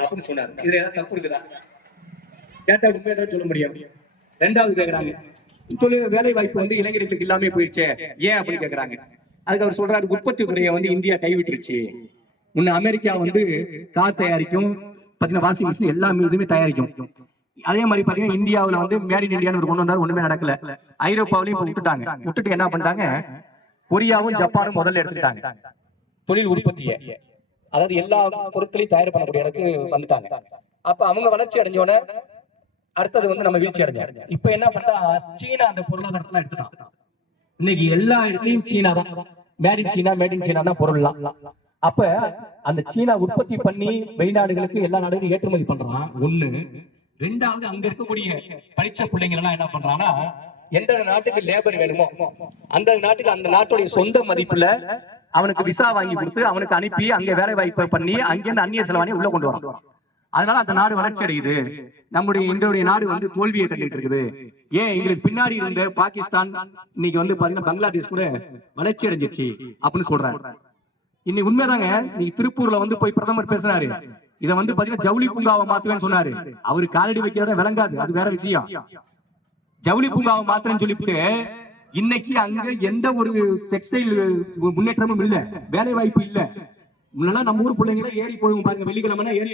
அப்படின்னு சொன்னாரு. இதுல ஏதாவது தப்பு இருக்குதா? கேட்டா உண்மையை சொல்ல முடியும். ரெண்டாவது கேக்குறாங்க, தொழில் வேலை வாய்ப்பு வந்து இளைஞர்களுக்கு இல்லாம போயிடுச்சே ஏன் அப்படின்னு கேக்குறாங்க. அதுக்கு அவர் சொல்றாரு, உற்பத்தி துறையை வந்து இந்தியா கைவிட்டுருச்சு. முன்ன அமெரிக்கா வந்து கார் தயாரிக்கும், பாத்தீங்கன்னா வாஷிங் மிஷின் எல்லாமே இதுவுமே தயாரிக்கும். அதே மாதிரி பாத்தீங்கன்னா இந்தியாவுல வந்து மேட் இன் இந்தியான்னு ஒரு கொண்டு வந்தாரு, ஒண்ணுமே நடக்கல. ஐரோப்பாவிலையும் இப்ப விட்டுட்டு என்ன பண்ணிட்டாங்க, கொரியாவும் ஜப்பானும் முதல்ல எடுத்துட்டாங்க தொழில் உற்பத்தியை. அதாவது எல்லா பொருட்களையும் தயார் பண்ணக்கூடிய இடத்துக்கு வந்துட்டாங்க. அப்ப அவங்க வளர்ச்சி அடைஞ்சோட அடுத்தது வந்து நம்ம வீழ்ச்சி அடைஞ்சோம். இப்ப என்ன பண்ணா, சீனா அந்த பொருளாதாரத்துல எடுத்துட்டான். இன்னைக்கு எல்லா இடத்துலயும் சீனா தான், made in China, made in சீனா தான் பொருள்லாம். அப்ப அந்த சீனா உற்பத்தி பண்ணி வெளிநாடுகளுக்கு எல்லா நாடுகளும் ஏற்றுமதி பண்றான் ஒண்ணு. ரெண்டாவது அங்க இருக்கக்கூடிய படிச்ச பிள்ளைங்க எல்லாம் என்ன பண்றாங்கன்னா, எந்த நாட்டுக்கு லேபர் வேணுமோ அந்த நாட்டுக்கு அந்த நாட்டுடைய சொந்த மதிப்புல அவனுக்கு விசா வாங்கி கொடுத்து அவனுக்கு அனுப்பி அங்க வேலை வாய்ப்பை பண்ணி அங்கிருந்து அந்நிய செலவாணி உள்ள கொண்டு வரான். அதனால அந்த நாடு வளர்ச்சி அடையுது. எங்களுடைய நாடு வந்து தோல்வியை கண்டிட்டு இருக்குது. ஏன் எங்களுக்கு பின்னாடி இருந்த பாகிஸ்தான் இன்னைக்கு வந்து பாத்தீங்கன்னா பங்களாதேஷ் கூட வளர்ச்சி அடைஞ்சிருச்சு அப்படின்னு சொல்றாரு. இன்னைக்கு உண்மைதாங்க. நீங்க திருப்பூர்ல வந்து போய் பிரதமர் பேசுறாரு, இதை வந்து பாத்தீங்கன்னா ஜவுளி பூங்காவை மாத்துவேன்னு சொன்னாரு. அவரு காலடி வைக்கிறத விளங்காது, அது வேற விஷயம். ஜவுளி பூங்காவை மாத்திரன்னு சொல்லிவிட்டு இன்னைக்கு அங்க எந்த ஒரு டெக்ஸ்டைல் முன்னேற்றமும் இல்ல, வேலை வாய்ப்பு இல்ல. முன்னெல்லாம் நம்ம ஊர் பிள்ளைங்க ஏறி போய் பாருங்க, வெள்ளிக்கிழமை ஏறி